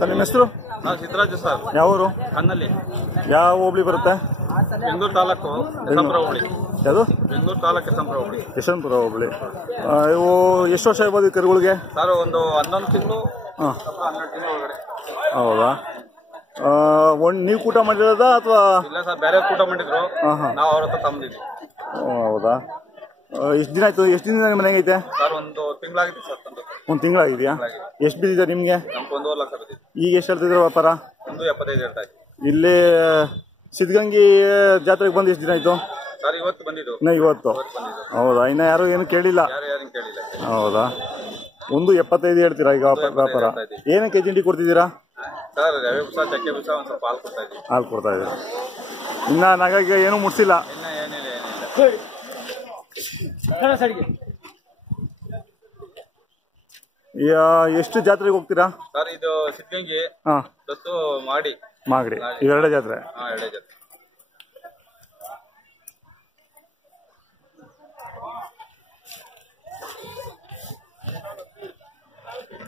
Sir ನಿಮ್ಮ ಹೆಸರು? ನಾವು ಸಿದ್ದರಾಜು ಸರ್. ಯಾವ ಊರು? ಕಣ್ಣಲ್ಲಿ. ಯಾವ ಹೋಬಳಿ ಬರುತ್ತೆ? ಬೆಂಗಳೂರು ತಾಲೂಕು ಯಶವಂತಪುರ ಹೋಬಳಿ. ಯಾವುದು? ಬೆಂಗಳೂರು ತಾಲೂಕು ಯಶವಂತಪುರ ಹೋಬಳಿ. ಯಶವಂತಪುರ ಹೋಬಳಿ. ಇವು ಎಷ್ಟು ವರ್ಷ ಇರ್ಬೋದು ಈ ಕರುಗಳಿಗೆ? ಸರ್ ಒಂದು 11 ತಿಂಗಳು. ಹಾಂ, 12 ತಿಂಗಳು ಒಳಗಡೆ. ಹೌದಾ? ನೀವು ಕೂಟ ಮಾಡಿರೋದಾ ಅಥವಾ? ಇಲ್ಲ ಸರ್, ಬೇರೆ ಕೂಟ ಮಾಡಿದ್ರು. ನಾವು ಅವ್ರ ಹತ್ರ ತಂದಿದ್ವಿ. ಹೌದಾ? ಎಷ್ಟು ದಿನ ಆಯ್ತು? ಎಷ್ಟು ದಿನ ಮನೆಗೆ ಐತೆ ಸರ್? ಒಂದು ತಿಂಗಳಾಗಿದೆ ಸರ್ ತಂದು. ಒಂದು ತಿಂಗಳಾಗಿದೆಯಾ? ಎಷ್ಟು ಬಿದ್ದಿದೆ ನಿಮಗೆ? ನಮ್ಗೆ 1.5 ಲಕ್ಷ ಬಿದ್ದಿದೆ. ಈಗ ಎಷ್ಟು ಹೇಳ್ತಿದ್ರು ವ್ಯಾಪಾರ? 1.75 ಹೇಳ್ತಾ ಇದ್ದೀವಿ. ಇಲ್ಲಿ ಸಿದ್ಧಗಂಗಿ ಜಾತ್ರೆಗೆ ಬಂದು ಎಷ್ಟು ದಿನ ಆಯ್ತು ಸರ್? ಇವತ್ತು ಬಂದಿದ್ದು. ಇವತ್ತು? ಹೌದಾ? ಇನ್ನ ಯಾರು ಏನು ಕೇಳಿಲ್ಲ? ಯಾರು ಕೇಳಿಲ್ಲ. ಹೌದಾ? 1.75 ಹೇಳ್ತೀರಾ ಈಗ ವ್ಯಾಪಾರ? ಏನಕ್ಕೆ ಏಜೆಂಟಿಗೆ ಕೊಡ್ತಿದ್ದೀರಾ ಸರ್? ರವೆ ಬುಸ, ಚಕ್ಕೆ ಬುಸ, ಒಂದು ಸ್ವಲ್ಪ ಹಾಲು ಕೊಡ್ತಾ ಇದ್ದೀವಿ. ಹಾಲು ಕೊಡ್ತಾ ಇದ್ದೀರಾ? ಇನ್ನ ನಗಾಗಿ ಏನು ಮುಟ್ಸಿಲ್ಲ? ಇನ್ನ ಏನಿಲ್ಲ. ಎಷ್ಟು ಜಾತ್ರೆಗೆ ಹೋಗ್ತೀರಾ ಸರ್? ಇದು ಸಿದ್ಧಗಂಗಿ, ಹಾ, ದತ್ತು, ಮಾಡಿ ಮಾಗಡಿ, ಇವೆರಡೇ ಜಾತ್ರೆ? ಎರಡೇ ಜಾತ್ರೆ.